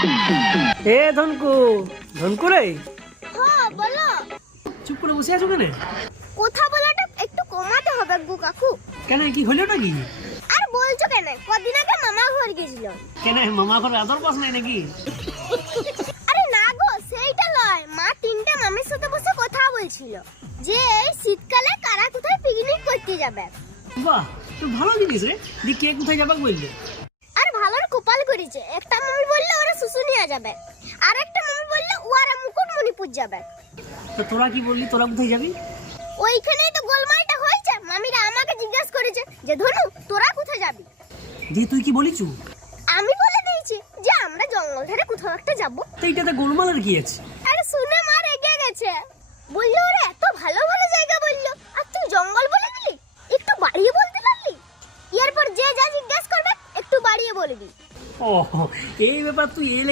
এ ধনকু, ধনকু রে, হ্যাঁ বলো। চুপ করে বসে আছো কেন? কথা বলাটা একটু কমাতে হবে গো কাকু। কেন, কি হলো নাকি? আর বলছো কেন? কদিন আগে মামা ঘর গেছিল। কেন, মামা ঘরে আদর পাস নাই নাকি? আরে না গো, সেইটা নয়। মা তিনটা মামির সাথে বসে কথা বলছিল যে এই শীতকালে কারা কোথায় পিকনিক করতে যাবে। বাহ, তো ভালো জিনিস রে। দি কে কোথায় যাবে বললে? আর ভালোর কপাল করেছে, একটা মামি বললে ওরা শুশুনিয়া যাবে, আর একটা মামি বললে ওরা মুকুটমণিপুর যাবে। তো তোরা কি বললি, তোরা কোথায় যাবি? ওইখানেই তো গোলমালটা হয়েছে। মামিরা আমাকে জিজ্ঞাসা করেছে যে ধনু তোরা কোথায় যাবি। দি তুই কি বলিছু? আমি বলে দিয়েছি যে আমরা জঙ্গল ধারে কোথাও একটা যাবো। তো এইটাতে গোলমালের কি আছে? আরে শুনে মা রেগে গেছে, বললো ওরা এত ভালো ভালো জায়গা বললো আর তুই জঙ্গল বলে দিলি, একটু বাড়িয়ে বলতে পারলি। এরপর যে যা জিজ্ঞাসা করবে একটু বাড়িয়ে বলবি। ও, এই ব্যাপার তুই